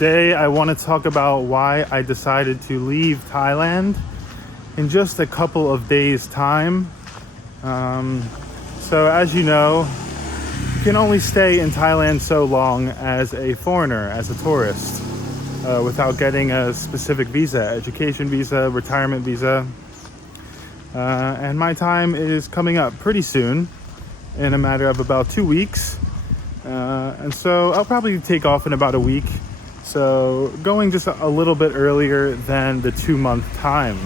today I want to talk about why I decided to leave Thailand in just a couple of days' time. So as you know, you can only stay in Thailand so long as a foreigner, as a tourist, without getting a specific visa, education visa, retirement visa. And my time is coming up pretty soon, in a matter of about 2 weeks. And so I'll probably take off in about a week. So going just a little bit earlier than the 2-month time.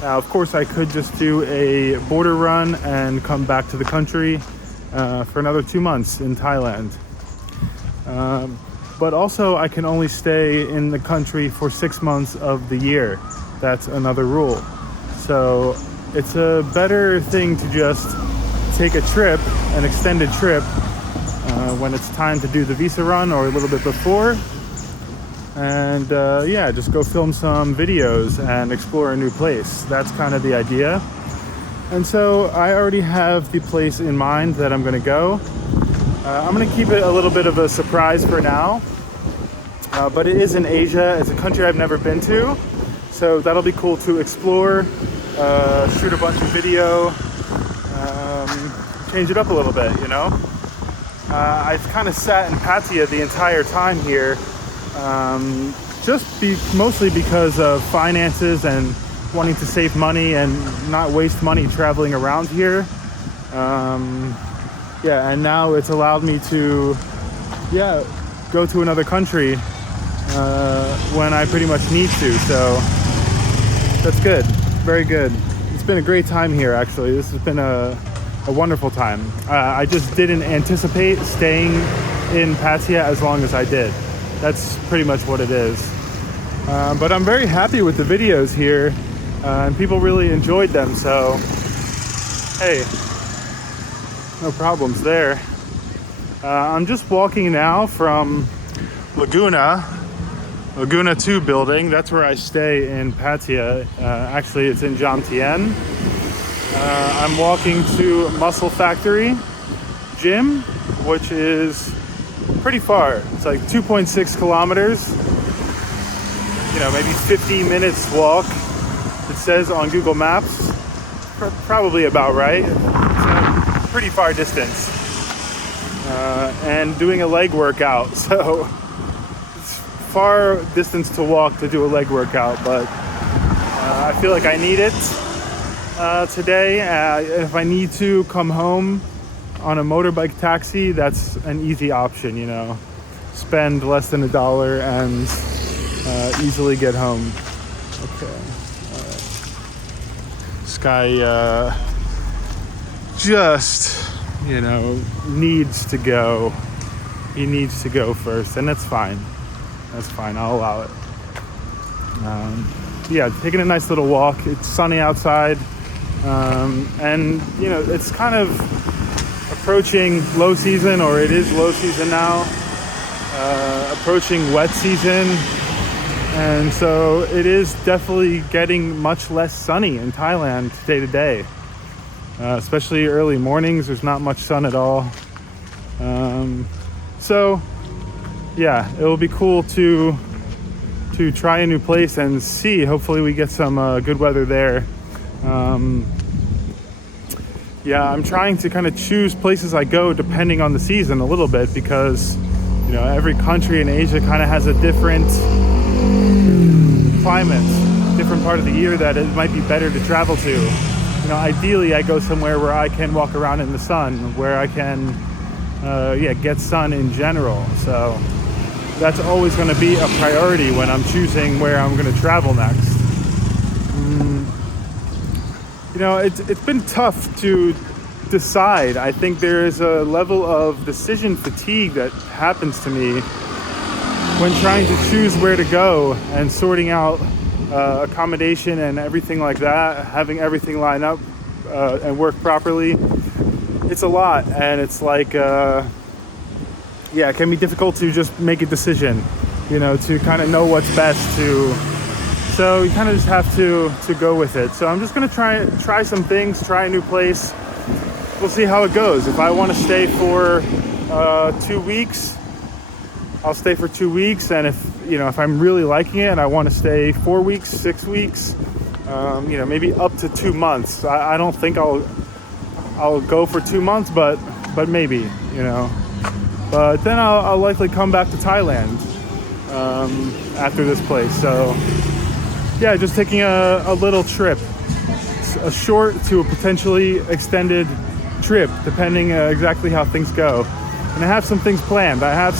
Now, of course, I could just do a border run and come back to the country for another 2 months in Thailand. But also I can only stay in the country for 6 months of the year. That's another rule. So it's a better thing to just take a trip, an extended trip, when it's time to do the visa run or a little bit before. And just go film some videos and explore a new place. That's kind of the idea. And so I already have the place in mind that I'm going to go. I'm going to keep it a little bit of a surprise for now. But it is in Asia. It's a country I've never been to. So that'll be cool to explore, shoot a bunch of video, change it up a little bit, you know. I've kind of sat in Pattaya the entire time here, mostly because of finances and wanting to save money and not waste money traveling around here. And now it's allowed me to, go to another country when I pretty much need to. So that's good, very good. It's been a great time here, actually. This has been a wonderful time. I just didn't anticipate staying in Pattaya as long as I did. That's pretty much what it is. But I'm very happy with the videos here, and people really enjoyed them. So, hey, no problems there. I'm just walking now from Laguna 2 building. That's where I stay in Pattaya. Actually, it's in Jomtien. I'm walking to Muscle Factory Gym, which is pretty far. It's like 2.6 kilometers. You know, maybe 50 minutes walk. It says on Google Maps. Probably about right. It's a pretty far distance. And doing a leg workout. So it's far distance to walk to do a leg workout, but I feel like I need it. Today, if I need to come home on a motorbike taxi, that's an easy option, you know. Spend less than $1 and easily get home. Okay. This guy just, needs to go. He needs to go first, and that's fine. That's fine. I'll allow it. Taking a nice little walk. It's sunny outside. And it's kind of approaching low season, or it is low season now, approaching wet season, and so it is definitely getting much less sunny in Thailand day to day, especially early mornings. There's not much sun at all. It will be cool to try a new place and see. Hopefully we get some good weather there. I'm trying to kind of choose places I go depending on the season a little bit, because every country in Asia kind of has a different climate, different part of the year that it might be better to travel to. Ideally I go somewhere where I can walk around in the sun, where I can get sun in general. So that's always going to be a priority when I'm choosing where I'm going to travel next. It's been tough to decide. I think there is a level of decision fatigue that happens to me when trying to choose where to go and sorting out accommodation and everything like that, having everything line up and work properly. It's a lot, and it's like, it can be difficult to just make a decision, to kind of know what's best to. So you kind of just have to go with it. So I'm just going to try some things, try a new place. We'll see how it goes. If I want to stay for 2 weeks, I'll stay for 2 weeks. And if if I'm really liking it and I want to stay 4 weeks, 6 weeks, maybe up to 2 months. I don't think I'll go for 2 months, but maybe, But then I'll likely come back to Thailand after this place. So yeah, just taking a little trip, a short to a potentially extended trip, depending exactly how things go. And I have some things planned. I have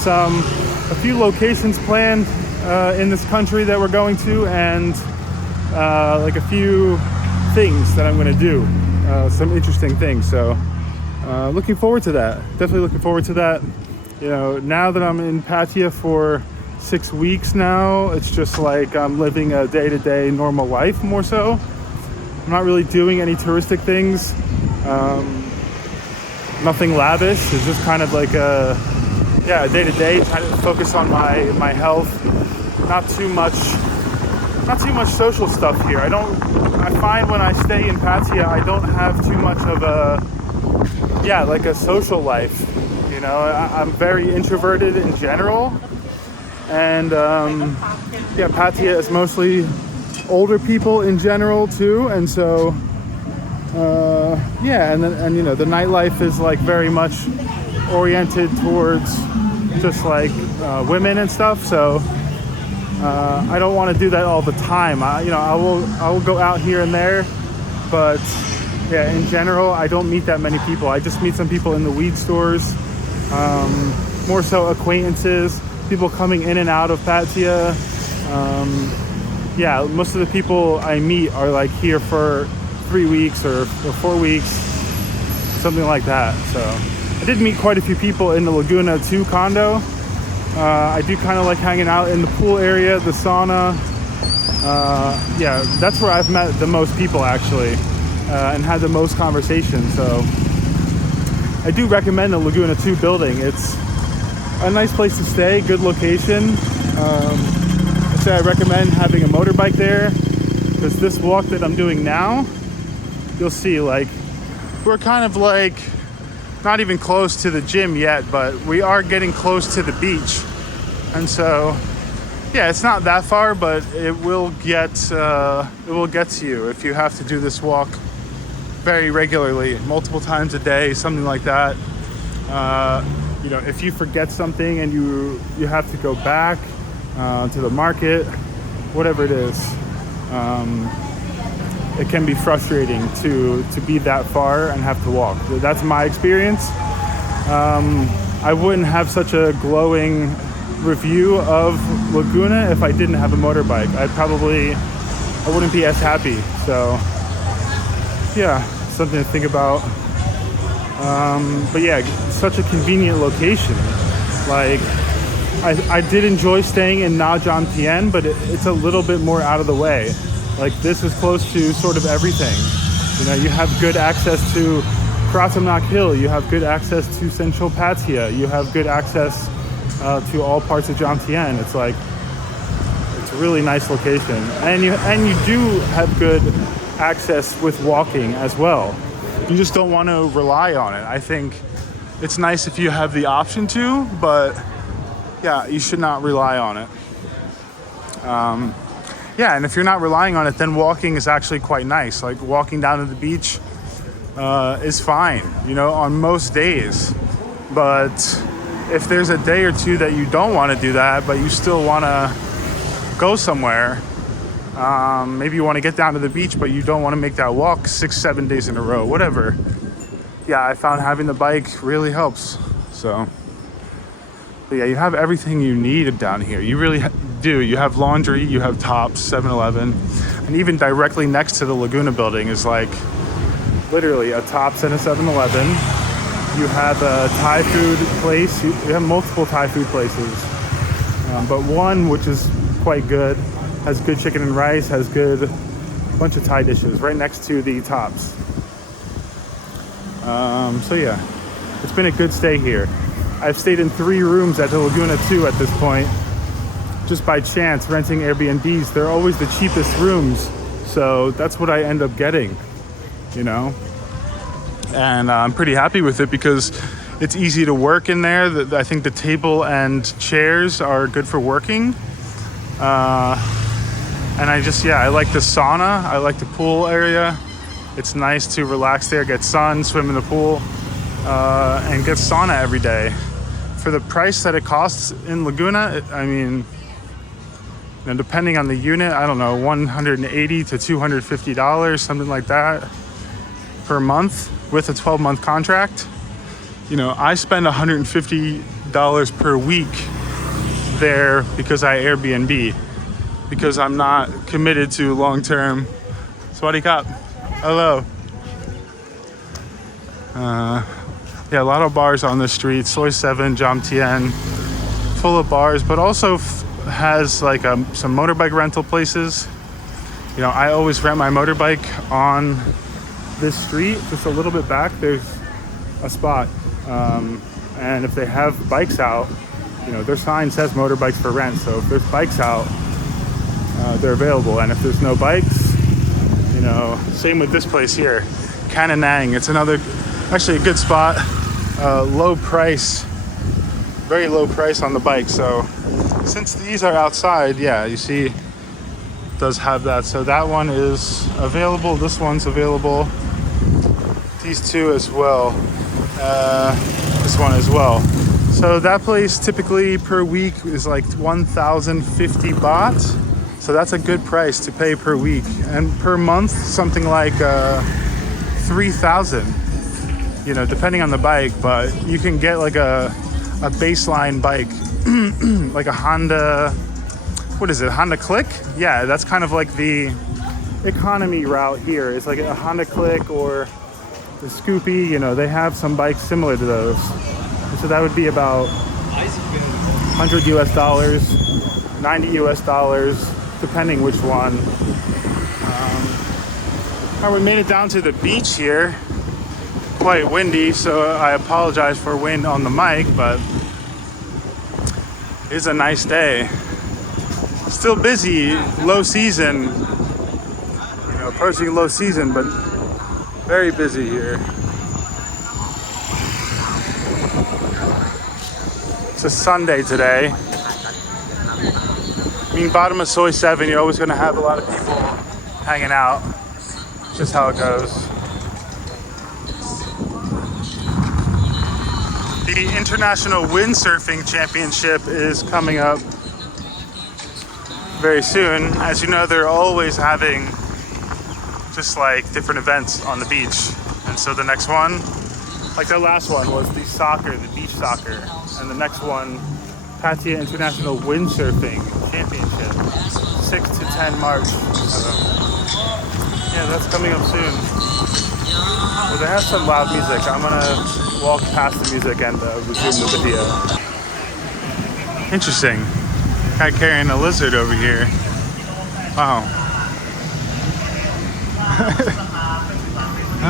a few locations planned in this country that we're going to, and like a few things that I'm going to do, some interesting things. So looking forward to that. Definitely looking forward to that. Now that I'm in Pattaya for 6 weeks now, it's just like I'm living a day-to-day normal life more so. I'm not really doing any touristic things. Nothing lavish. It's just kind of like a day-to-day, trying to focus on my health. Not too much social stuff here. I find when I stay in Pattaya, I don't have too much of a social life. I'm very introverted in general, and Pattaya is mostly older people in general too, and so the nightlife is like very much oriented towards just like women and stuff. So I don't want to do that all the time. I will go out here and there, but yeah, in general, I don't meet that many people. I just meet some people in the weed stores. More so acquaintances, people coming in and out of Pattaya. Most of the people I meet are like here for 3 weeks or 4 weeks, something like that. So I did meet quite a few people in the Laguna 2 condo. I do kind of like hanging out in the pool area, the sauna. That's where I've met the most people actually, and had the most conversations. So I do recommend the Laguna 2 building. It's a nice place to stay, good location. I recommend having a motorbike there, because this walk that I'm doing now, you'll see like we're kind of like not even close to the gym yet, but we are getting close to the beach. And so yeah, it's not that far, but it will get to you if you have to do this walk very regularly, multiple times a day, something like that. If you forget something and you have to go back to the market, whatever it is, it can be frustrating to be that far and have to walk. That's my experience. I wouldn't have such a glowing review of Laguna if I didn't have a motorbike. I wouldn't be as happy. So yeah, something to think about. But yeah, such a convenient location. Like I did enjoy staying in Nha Trang Tien, but it's a little bit more out of the way. Like this is close to sort of everything. You have good access to Krasamnak Hill. You have good access to Central Pattaya. You have good access to all parts of Jom Tien. It's a really nice location, and you do have good access with walking as well. You just don't want to rely on it. I think it's nice if you have the option to, but yeah, you should not rely on it. And if you're not relying on it, then walking is actually quite nice. Like walking down to the beach is fine, on most days. But if there's a day or two that you don't want to do that, but you still want to go somewhere, maybe you want to get down to the beach, but you don't want to make that walk 6-7 days in a row, whatever. Yeah, I found having the bike really helps. So, but yeah, you have everything you need down here. You really do. You have laundry, you have Tops, 7-Eleven, and even directly next to the Laguna building is like literally a Tops and a 7-Eleven. You have a Thai food place. You have multiple Thai food places, but one which is quite good, has good chicken and rice, has good bunch of Thai dishes right next to the Tops. So yeah, it's been a good stay here. I've stayed in 3 rooms at the Laguna 2 at this point, just by chance, renting Airbnbs. They're always the cheapest rooms, so that's what I end up getting, and I'm pretty happy with it because it's easy to work in there. I think the table and chairs are good for working. And I like the sauna. I like the pool area. It's nice to relax there, get sun, swim in the pool, and get sauna every day. For the price that it costs in Laguna, I mean, depending on the unit, I don't know, $180 to $250, something like that per month with a 12-month contract. I spend $150 per week there because I Airbnb, because I'm not committed to long-term. Swadee Kap. Hello. A lot of bars on the street. Soy 7, Jam Tien, full of bars, but also has like some motorbike rental places. I always rent my motorbike on this street. Just a little bit back, there's a spot. And if they have bikes out, their sign says motorbikes for rent. So if there's bikes out, they're available. And if there's no bikes, same with this place here, Kananang. It's actually a good spot. Low price, very low price on the bike. So since these are outside, you see, it does have that. So that one is available. This one's available. These two as well. This one as well. So that place typically per week is like 1,050 baht. So that's a good price to pay per week. And per month, something like 3,000. Depending on the bike, but you can get like a baseline bike, like a Honda, what is it, Honda Click? Yeah, that's kind of like the economy route here. It's like a Honda Click or the Scoopy, they have some bikes similar to those. So that would be about $100 US, $90 US, depending which one. We made it down to the beach here. Quite windy, so I apologize for wind on the mic, but it's a nice day. Still busy, low season, approaching low season, but very busy here. It's a Sunday today. Bottom of Soy 7, you're always going to have a lot of people hanging out. It's just how it goes. The International Windsurfing Championship is coming up very soon. As you know, they're always having just like different events on the beach. And so the next one, like the last one was the beach soccer. And the next one, Pattaya International Windsurfing Championship, 6 to 10 March. That's coming up soon. Well, they have some loud music. I'm gonna walk past the music and resume the video. Interesting. Guy carrying a lizard over here. Wow.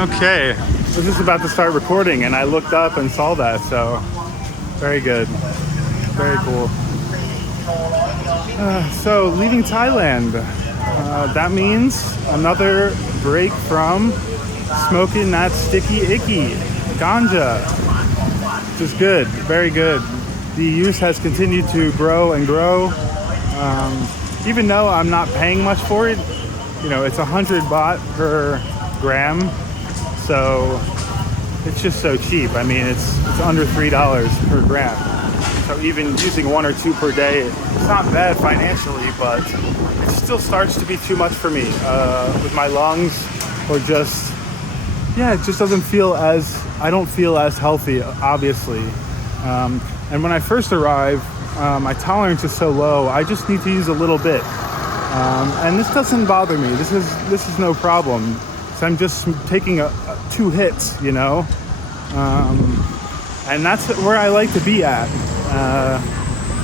Okay. I was just about to start recording and I looked up and saw that, so very good. Very cool. So leaving Thailand. That means another break from smoking that sticky icky ganja, which is good, very good. The use has continued to grow and grow. Even though I'm not paying much for it, it's 100 baht per gram, so it's just so cheap. I mean, it's under $3 per gram. So even using 1 or 2 per day, it's not bad financially, but it still starts to be too much for me with my lungs, or just, it just doesn't feel I don't feel as healthy, obviously. And when I first arrive, my tolerance is so low, I just need to use a little bit. And this doesn't bother me. This is no problem. So I'm just taking 2 hits, and that's where I like to be at.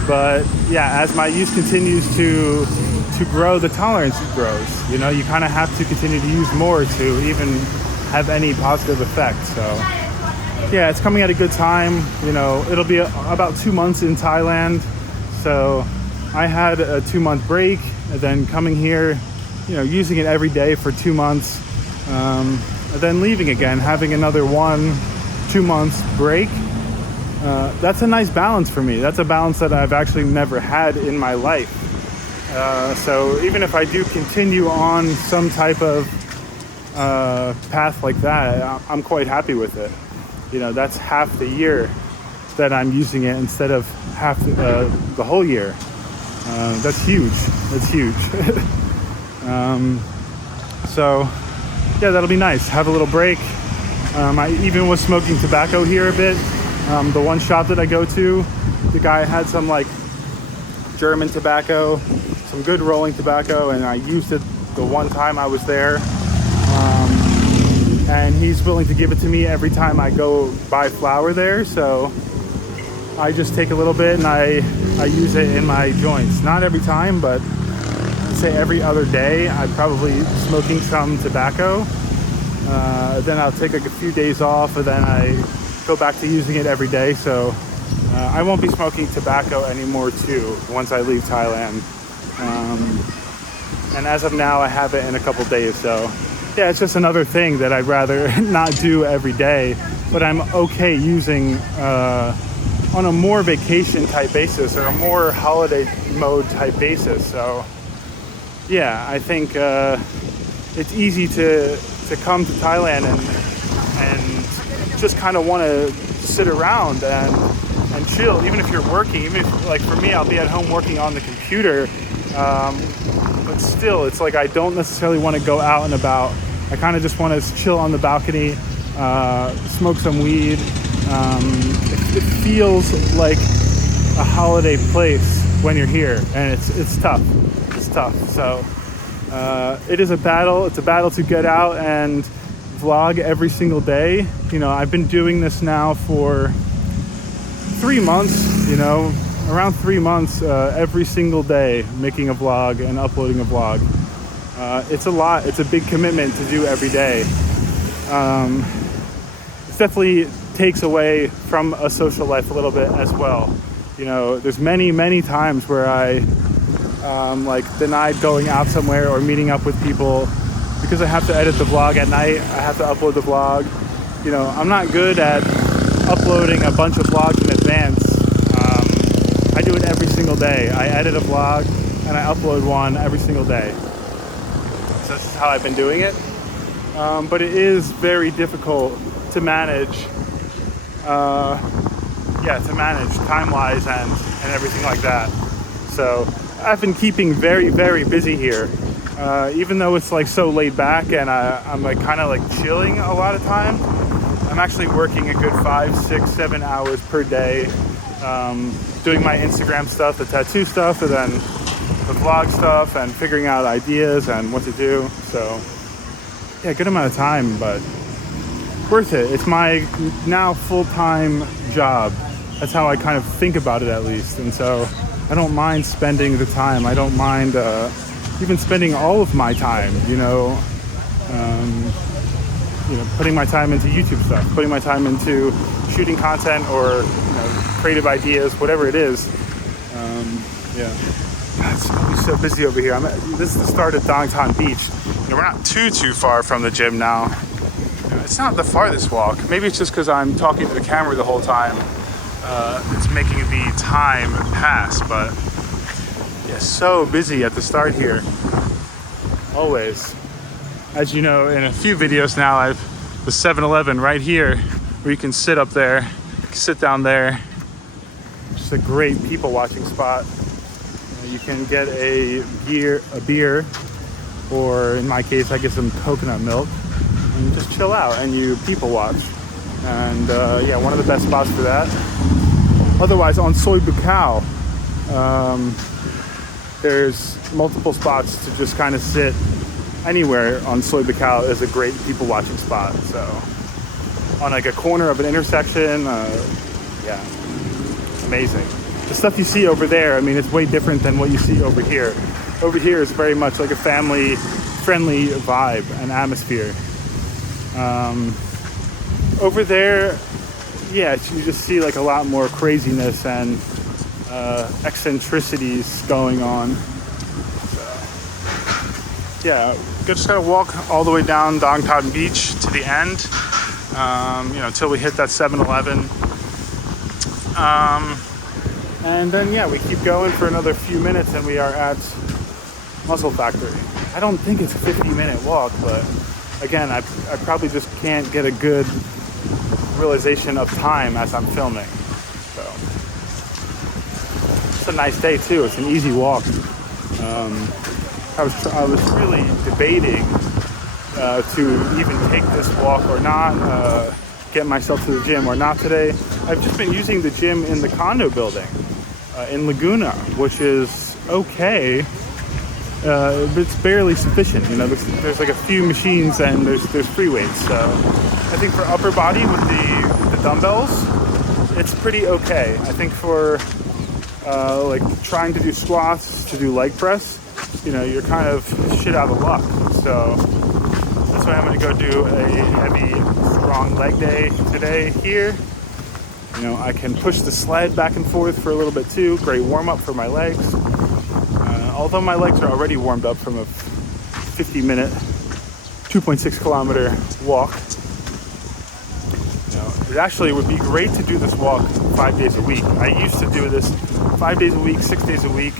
But as my use continues to grow, the tolerance grows. You kind of have to continue to use more to even have any positive effect. So it's coming at a good time. It'll be about 2 months in Thailand. So I had a 2-month break, and then coming here, using it every day for 2 months, and then leaving again, having another 1-2 months break. That's a nice balance for me. That's a balance that I've actually never had in my life. So even if I do continue on some type of path like that, I'm quite happy with it. You know, that's half the year that I'm using it instead of half the whole year. That's huge. That's huge. So yeah, that'll be nice. Have a little break. I even was smoking tobacco here a bit. The one shop that I go to, the guy had some like German tobacco, some good rolling tobacco, and I used it the one time I was there. And he's willing to give it to me every time I go buy flour there. So I just take a little bit and I use it in my joints. Not every time, but I'd say every other day I'm probably smoking some tobacco. Then I'll take like a few days off, and then I go back to using it every day. So I won't be smoking tobacco anymore too once I leave Thailand. And as of now, I have it in a couple days. So yeah, it's just another thing that I'd rather not do every day, but I'm okay using on a more vacation type basis or a more holiday mode type basis. So yeah, I think it's easy to come to Thailand and just kind of want to sit around and chill, even if you're working. Even if, like for me, I'll be at home working on the computer, but still, it's like I don't necessarily want to go out and about. I kind of just want to chill on the balcony, smoke some weed. It feels like a holiday place when you're here, and it's tough. It's tough. So it is a battle. It's a battle to get out and vlog every single day. You know, I've been doing this now for 3 months. You know, around 3 months, every single day, making a vlog and uploading a vlog. It's a lot. It's a big commitment to do every day. It definitely takes away from a social life a little bit as well. You know, there's many times where I like denied going out somewhere or meeting up with people because I have to edit the vlog at night. I have to upload the vlog. You know, I'm not good at uploading a bunch of vlogs in advance. I do it every single day. I edit a vlog and I upload one every single day. So this is how I've been doing it. But it is very difficult to manage. To manage time-wise and everything like that. So I've been keeping very busy here. Even though it's like so laid back and I'm like kind of like chilling a lot of time, I'm actually working a good 5, 6, 7 hours per day, doing my Instagram stuff, the tattoo stuff, and then the vlog stuff, and figuring out ideas and what to do. So yeah, good amount of time, but worth it. It's my now full-time job. That's how I kind of think about it, at least. And so I don't mind spending the time. I don't mind even spending all of my time, putting my time into YouTube stuff, putting my time into shooting content or creative ideas, whatever it is. It's so busy over here. This is the start of Dongtan Beach. We're not too far from the gym now. It's not the farthest walk. Maybe it's just because I'm talking to the camera the whole time. It's making the time pass, but yeah, so busy at the start here. Always. As you know, in a few videos now, I've the 7-Eleven right here, where you can sit up there, sit down there. Just a great people watching spot. You can get a beer, or in my case, I get some coconut milk, and just chill out and you people watch. And one of the best spots for that. Otherwise, on Soi Buakhao, there's multiple spots to just kind of sit. Anywhere on Soi Buakhao is a great people watching spot. So on like a corner of an intersection, amazing. The stuff you see over there, it's way different than what you see over here. Over here is very much like a family-friendly vibe and atmosphere. Over there, you just see like a lot more craziness and eccentricities going on. So, just gotta walk all the way down Dongtan Beach to the end, until we hit that 7-Eleven. And then, we keep going for another few minutes and we are at Muscle Factory. I don't think it's a 50-minute walk, but again, I probably just can't get a good realization of time as I'm filming. So it's a nice day too. It's an easy walk. I was really debating to even take this walk or not, get myself to the gym or not today. I've just been using the gym in the condo building in Laguna, which is okay. But it's barely sufficient. You know, there's like a few machines and there's free weights. So I think for upper body with the dumbbells, it's pretty okay. I think for like trying to do squats, to do leg press, you know, you're kind of shit out of luck. So that's why I'm going to go do a heavy, strong leg day today here. You know, I can push the sled back and forth for a little bit too. Great warm up for my legs. Although my legs are already warmed up from a 50-minute, 2.6 kilometer walk. You know, it actually would be great to do this walk 5 days a week. I used to do this 5 days a week, 6 days a week,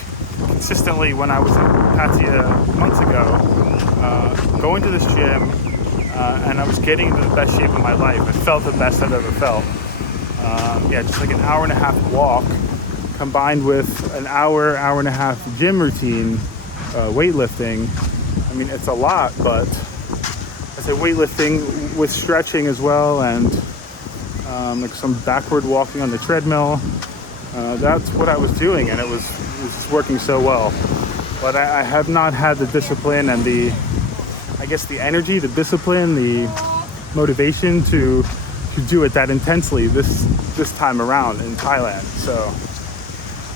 consistently when I was in Pattaya months ago, going to this gym, and I was getting into the best shape of my life. I felt the best I've ever felt. Yeah, just like an hour and a half walk, combined with an hour and a half gym routine, weightlifting. I mean, it's a lot, but I say weightlifting with stretching as well, and like some backward walking on the treadmill. That's what I was doing, and it was just working so well. But I have not had the discipline and the energy, the discipline, the motivation to do it that intensely this time around in Thailand. So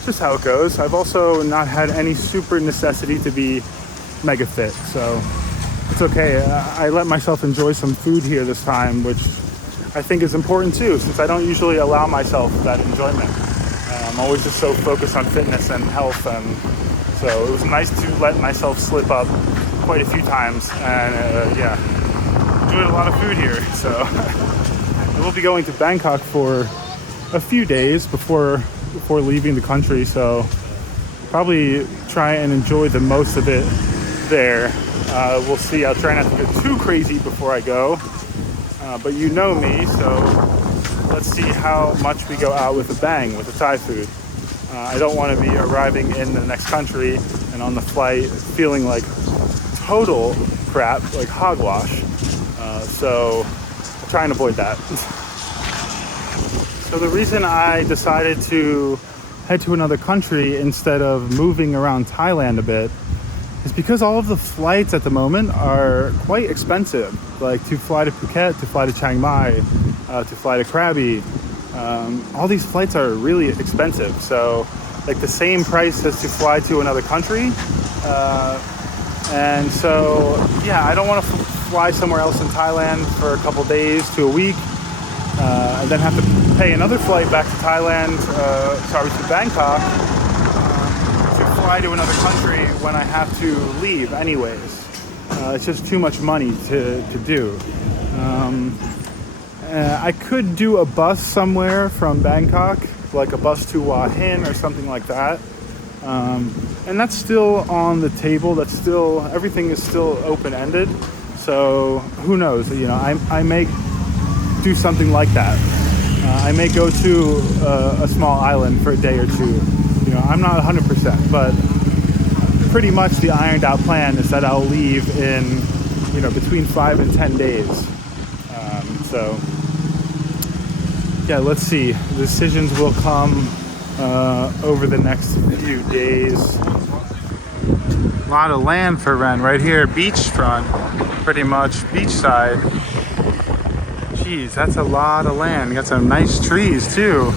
just how it goes. I've also not had any super necessity to be mega fit, so it's okay. I let myself enjoy some food here this time, which I think is important too, since I don't usually allow myself that enjoyment. I'm always just so focused on fitness and health, and so it was nice to let myself slip up quite a few times, and yeah, enjoyed a lot of food here. So I will be going to Bangkok for a few days before leaving the country, so probably try and enjoy the most of it there. We'll see. I'll try not to go too crazy before I go, but you know me, so let's see how much we go out with a bang with the Thai food. I don't want to be arriving in the next country and on the flight feeling like total crap, like hogwash. So I'll try and avoid that. So the reason I decided to head to another country instead of moving around Thailand a bit is because all of the flights at the moment are quite expensive. Like to fly to Phuket, to fly to Chiang Mai, to fly to Krabi. All these flights are really expensive. So like the same price as to fly to another country. And so, yeah, I don't want to fly somewhere else in Thailand for a couple days to a week. And then have to pay another flight back to Thailand, to Bangkok, to fly to another country when I have to leave anyways. It's just too much money to do. I could do a bus somewhere from Bangkok, like a bus to Hua Hin or something like that. And that's still on the table. That's still, everything is still open-ended. So who knows, you know, I may do something like that. I may go to a small island for a day or two. You know, I'm not 100%, but pretty much the ironed out plan is that I'll leave in, you know, between 5 and 10 days. So yeah, let's see. The decisions will come over the next few days. A lot of land for rent right here, beachfront, pretty much beachside. Jeez, that's a lot of land. Got some nice trees too.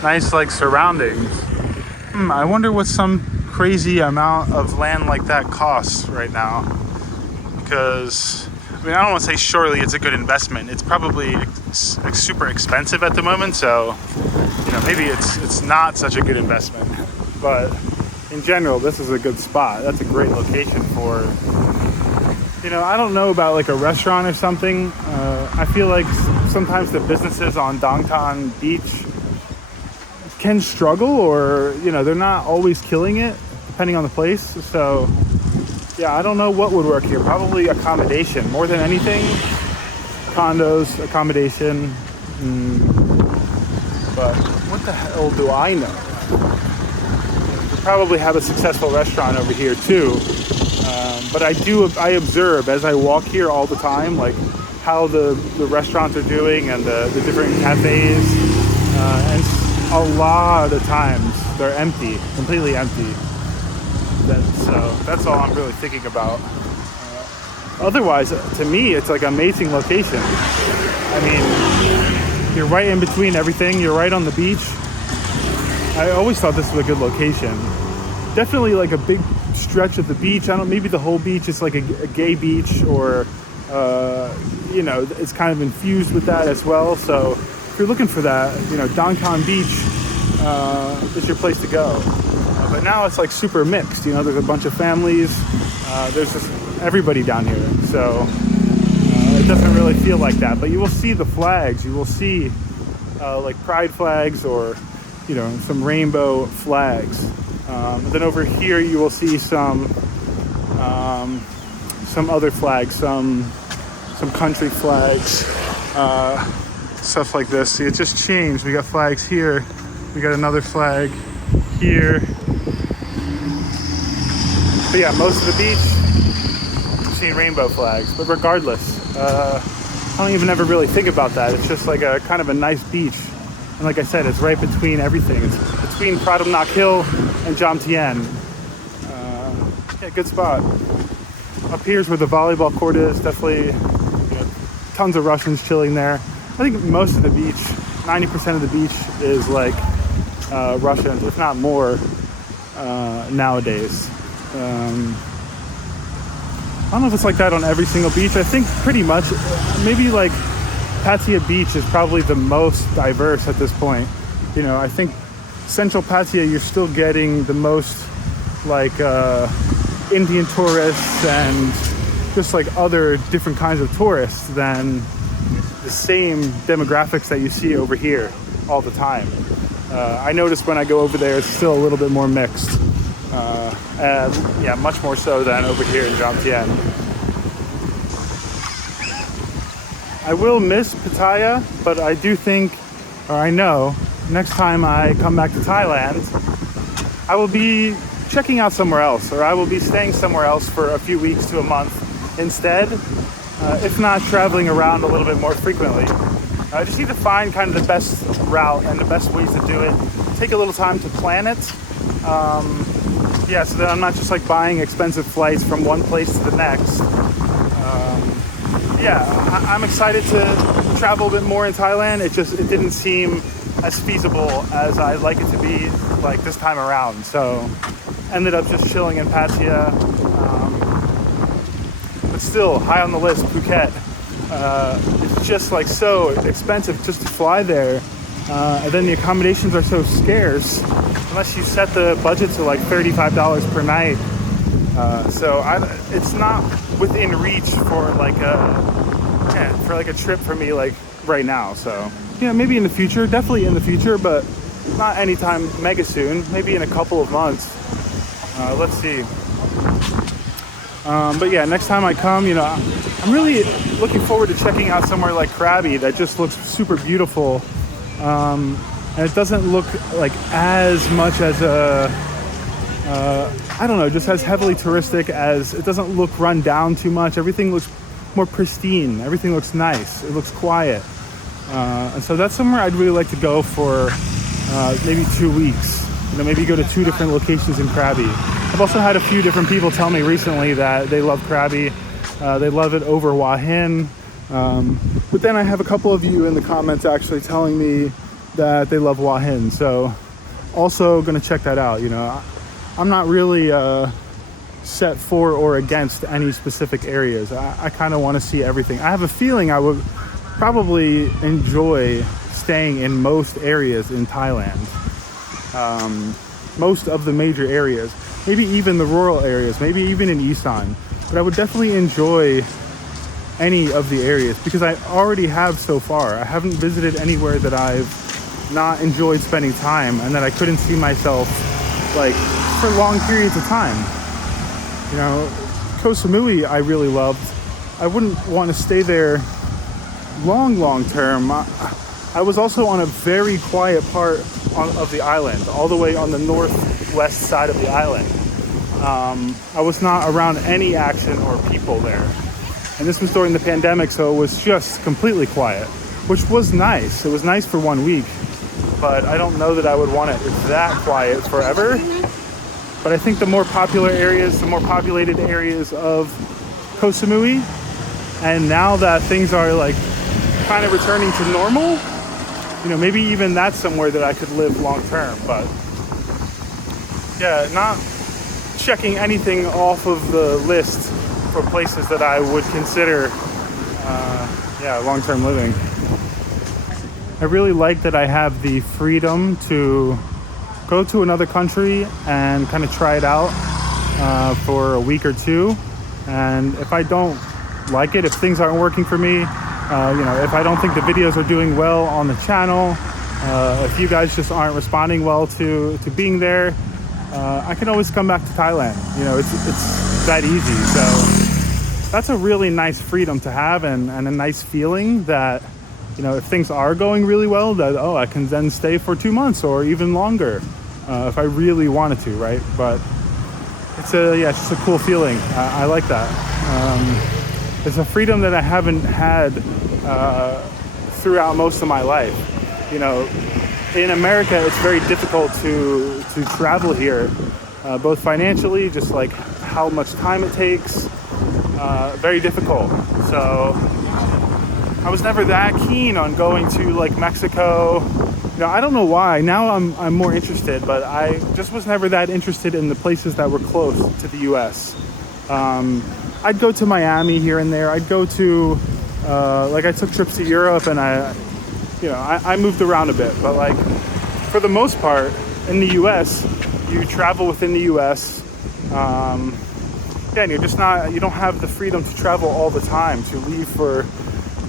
Nice like surroundings. I wonder what some crazy amount of land like that costs right now. Because, I mean, I don't want to say surely it's a good investment. It's probably super expensive at the moment. So, you know, maybe it's not such a good investment. But in general, this is a good spot. That's a great location for, you know, I don't know about like a restaurant or something. I feel like sometimes the businesses on Dongtan Beach can struggle, or, you know, they're not always killing it. depending on the place. So yeah, I don't know what would work here. Probably accommodation more than anything. Condos, accommodation. But what the hell do I know? We probably have a successful restaurant over here too. But I observe as I walk here all the time, like how the restaurants are doing and the different cafes. And a lot of times they're empty, completely empty. So that's all I'm really thinking about. Otherwise, to me, it's like an amazing location. I mean, you're right in between everything. You're right on the beach. I always thought this was a good location. Definitely like a big stretch of the beach. Maybe the whole beach is like a gay beach, or it's kind of infused with that as well. So if you're looking for that, Downtown Beach is your place to go. But now it's like super mixed. There's a bunch of families. There's just everybody down here. So it doesn't really feel like that. But you will see the flags. You will see like pride flags or some rainbow flags. Then over here you will see some other flags, some country flags, stuff like this. See, it just changed. We got flags here. We got another flag here. But yeah, most of the beach, you've seen rainbow flags. But regardless, I don't even ever really think about that. It's just like a kind of a nice beach. And like I said, it's right between everything. It's between Pratumnak Hill and Jomtien. Yeah, good spot. Up here's where the volleyball court is. Definitely tons of Russians chilling there. I think most of the beach, 90% of the beach is like Russians, if not more, nowadays. I don't know if it's like that on every single beach. I think pretty much, maybe like Pattaya Beach is probably the most diverse at this point. I think Central Pattaya, you're still getting the most like Indian tourists and just like other different kinds of tourists than the same demographics that you see over here all the time. I notice when I go over there, it's still a little bit more mixed. And yeah, much more so than over here in Jomtien. I will miss Pattaya, but I do think, or I know, next time I come back to Thailand, I will be checking out somewhere else, or I will be staying somewhere else for a few weeks to a month instead, if not traveling around a little bit more frequently. I just need to find kind of the best route and the best ways to do it. Take a little time to plan it. So that I'm not just like buying expensive flights from one place to the next. I'm excited to travel a bit more in Thailand. It didn't seem as feasible as I'd like it to be like this time around. So ended up just chilling in Pattaya. But still high on the list, Phuket. It's just like so expensive just to fly there. And then the accommodations are so scarce unless you set the budget to like $35 per night. It's not within reach for like a trip for me like right now. So maybe in the future, definitely in the future, but not anytime mega soon. Maybe in a couple of months. Let's see. But yeah, next time I come, I'm really looking forward to checking out somewhere like Krabi that just looks super beautiful. And it doesn't look like as much as just as heavily touristic as, it doesn't look run down too much. Everything looks more pristine. Everything looks nice. It looks quiet. And so that's somewhere I'd really like to go for maybe 2 weeks. Maybe go to 2 different locations in Krabi. I've also had a few different people tell me recently that they love Krabi. They love it over Hua Hin. But then I have a couple of you in the comments actually telling me that they love Hua Hin. So also going to check that out. I'm not really set for or against any specific areas. I kind of want to see everything. I have a feeling I would probably enjoy staying in most areas in Thailand. Most of the major areas, maybe even the rural areas, maybe even in Isan. But I would definitely enjoy any of the areas because I already have so far. I haven't visited anywhere that I've not enjoyed spending time and that I couldn't see myself like for long periods of time. You know, Koh Samui I really loved. I wouldn't want to stay there long term. I was also on a very quiet part of the island, all the way on the northwest side of the island. I was not around any action or people there. And this was during the pandemic, so it was just completely quiet, which was nice. It was nice for 1 week, but I don't know that I would want it that quiet forever. But I think the more popular areas, the more populated areas of Koh Samui, and now that things are like kind of returning to normal, you know, maybe even that's somewhere that I could live long term. But yeah, not checking anything off of the list for places that I would consider long-term living. I really like that I have the freedom to go to another country and kind of try it out for a week or two. And if I don't like it, if things aren't working for me, if I don't think the videos are doing well on the channel, if you guys just aren't responding well to being there, I can always come back to Thailand. You know, it's that easy. So that's a really nice freedom to have, and a nice feeling that, you know, if things are going really well, that, I can then stay for 2 months or even longer if I really wanted to, right? But it's just a cool feeling. I like that. It's a freedom that I haven't had throughout most of my life. You know, in America, it's very difficult to travel here, both financially, just like how much time it takes, very difficult. So I was never that keen on going to like Mexico. You know, I don't know why. Now I'm more interested, but I just was never that interested in the places that were close to the U.S. I'd go to Miami here and there. I'd go to, I took trips to Europe, and I moved around a bit. But like, for the most part, in the U.S., you travel within the U.S. And you don't have the freedom to travel all the time, to leave for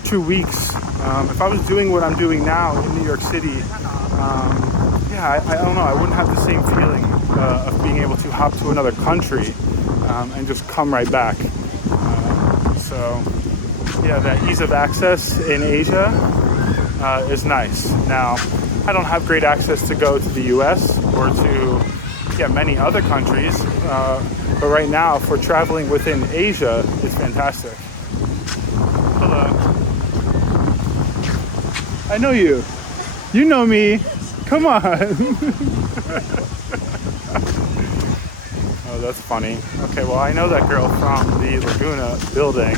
2 weeks. If I was doing what I'm doing now in New York City, I don't know, I wouldn't have the same feeling of being able to hop to another country and just come right back. That ease of access in Asia is nice. Now, I don't have great access to go to the US or to many other countries, but right now, for traveling within Asia, it's fantastic. Hello. I know you. You know me. Come on. Oh, that's funny. Okay, well, I know that girl from the Laguna building.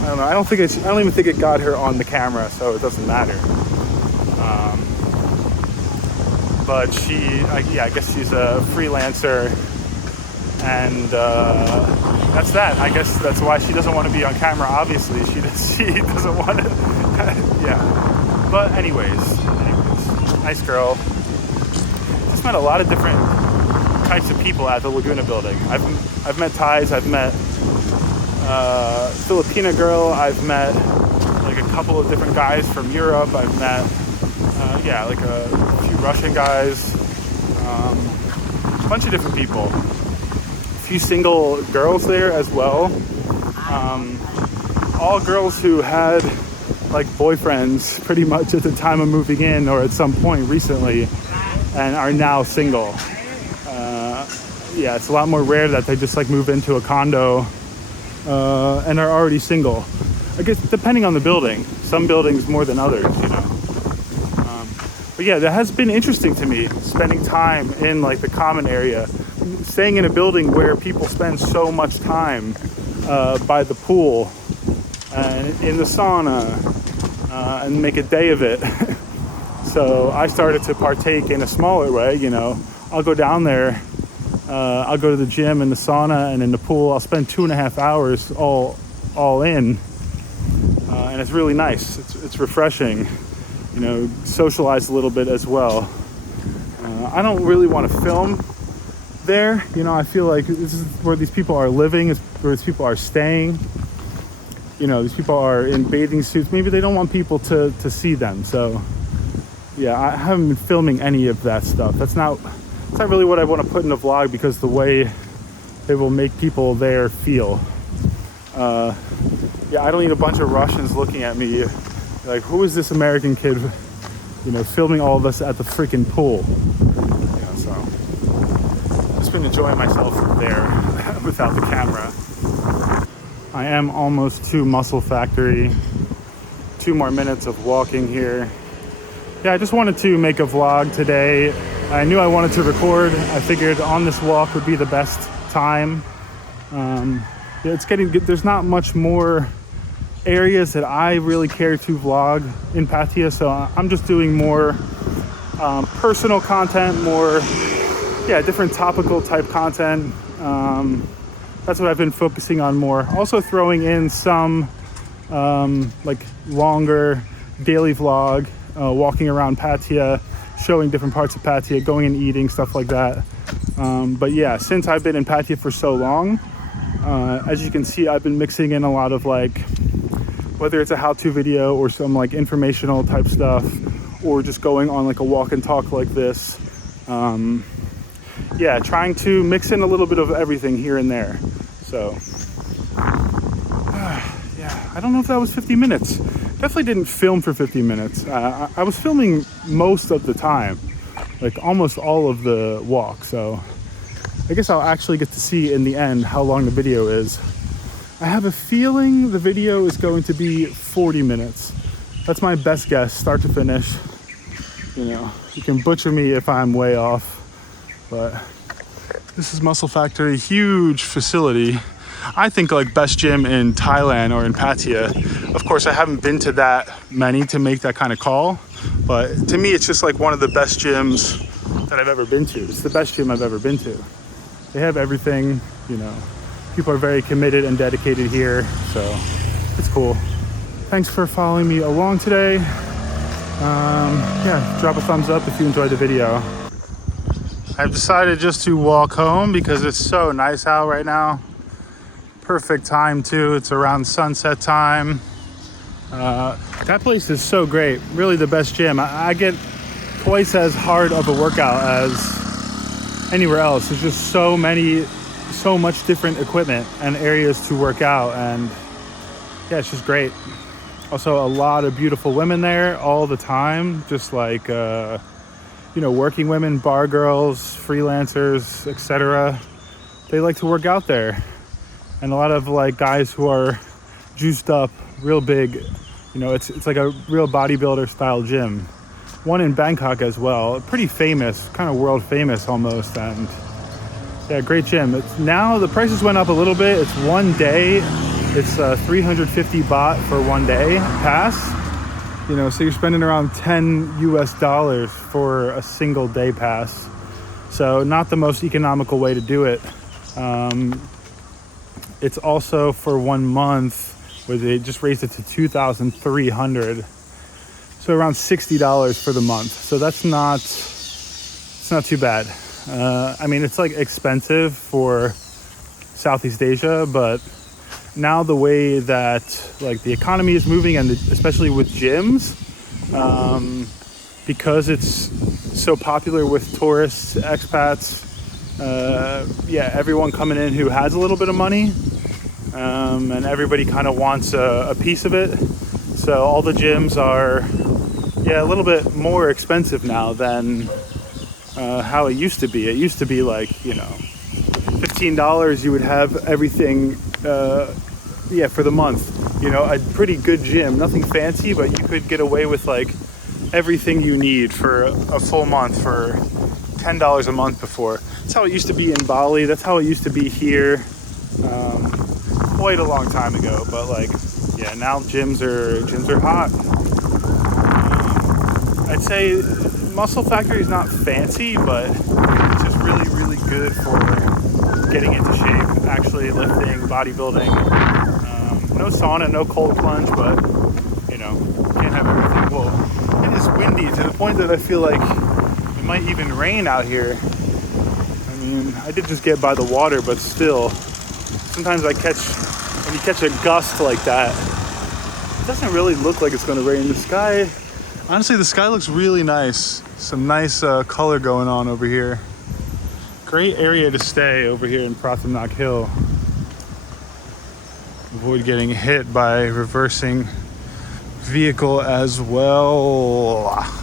I don't know. I don't even think it got her on the camera, so it doesn't matter. But I guess she's a freelancer, and that's that. I guess that's why she doesn't want to be on camera. Obviously, she doesn't want to. Yeah. But anyways, nice girl. Just met a lot of different types of people at the Laguna building. I've met Thais. I've met Filipina girl. I've met like a couple of different guys from Europe. I've met like a few Russian guys. A bunch of different people. A few single girls there as well. All girls who had like boyfriends pretty much at the time of moving in or at some point recently, and are now single. It's a lot more rare that they just like move into a condo and are already single. I guess depending on the building, some buildings more than others, you know. But that has been interesting to me, spending time in like the common area, staying in a building where people spend so much time by the pool and in the sauna and make a day of it. So I started to partake in a smaller way, you know. I'll go down there, I'll go to the gym and the sauna and in the pool. I'll spend 2.5 hours all in, and it's really nice. It's refreshing, you know, socialize a little bit as well. I don't really want to film there, you know. I feel like this is where these people are living, is where these people are staying. You know, these people are in bathing suits. Maybe they don't want people to see them. So, I haven't been filming any of that stuff. That's not it's not really what I want to put in a vlog because the way it will make people there feel. Yeah, I don't need a bunch of Russians looking at me like, who is this American kid, you know, filming all of us at the freaking pool? Yeah, so just been enjoying myself there without the camera. I am almost to Muscle Factory. 2 more minutes of walking here. Yeah, I just wanted to make a vlog today. I knew I wanted to record. I figured on this walk would be the best time. Yeah, it's getting good. There's not much more areas that I really care to vlog in Pattaya, so I'm just doing more personal content, more different topical type content. That's what I've been focusing on more. Also throwing in some like longer daily vlog, walking around Pattaya, showing different parts of Pattaya, going and eating, stuff like that. But yeah, since I've been in Pattaya for so long, as you can see, I've been mixing in a lot of like, whether it's a how-to video or some like informational type stuff, or just going on like a walk and talk like this. Yeah, trying to mix in a little bit of everything here and there. So yeah, I don't know if that was 50 minutes. Definitely didn't film for 50 minutes. I was filming most of the time, like almost all of the walk. So I guess I'll actually get to see in the end how long the video is. I have a feeling the video is going to be 40 minutes. That's my best guess, start to finish. You know, you can butcher me if I'm way off, but this is Muscle Factory, huge facility. I think like best gym in Thailand or in Pattaya. Of course, I haven't been to that many to make that kind of call, but to me, it's just like one of the best gyms that I've ever been to. It's the best gym I've ever been to. They have everything, you know. People are very committed and dedicated here, so it's cool. Thanks for following me along today. Yeah, drop a thumbs up if you enjoyed the video. I've decided just to walk home because it's so nice out right now. Perfect time too, it's around sunset time. That place is so great, really the best gym. I get twice as hard of a workout as anywhere else. There's just so much different equipment and areas to work out, and yeah, it's just great. Also a lot of beautiful women there all the time, just like you know, working women, bar girls, freelancers, etc. They like to work out there. And a lot of like guys who are juiced up, real big, you know, it's like a real bodybuilder style gym. One in Bangkok as well, pretty famous, kind of world famous almost. And yeah, great gym. Now the prices went up a little bit. It's one day. It's 350 baht for 1 day pass. You know, so you're spending around $10 US for a single day pass. So not the most economical way to do it. It's also for 1 month, where they just raised it to 2,300. So around $60 for the month. So it's not too bad. I mean, it's like expensive for Southeast Asia, but now the way that like the economy is moving, and especially with gyms, because it's so popular with tourists, expats, yeah, everyone coming in who has a little bit of money, and everybody kind of wants a piece of it. So all the gyms are, a little bit more expensive now than how it used to be. It used to be like, you know, $15 you would have everything, for the month. You know, a pretty good gym, nothing fancy, but you could get away with like everything you need for a full month for $10 a month before. That's how it used to be in Bali. That's how it used to be here quite a long time ago. But like, yeah, now gyms are hot. I'd say Muscle Factory is not fancy, but it's just really, really good for getting into shape, actually lifting, bodybuilding. No sauna, no cold plunge, but you know, can't have everything. Well, it is windy to the point that I feel like it might even rain out here. I mean, I did just get by the water, but still, sometimes when you catch a gust like that, it doesn't really look like it's going to rain. The sky, honestly, the sky looks really nice. Some nice color going on over here. Great area to stay over here in Pratamnak Hill. Avoid getting hit by reversing vehicle as well.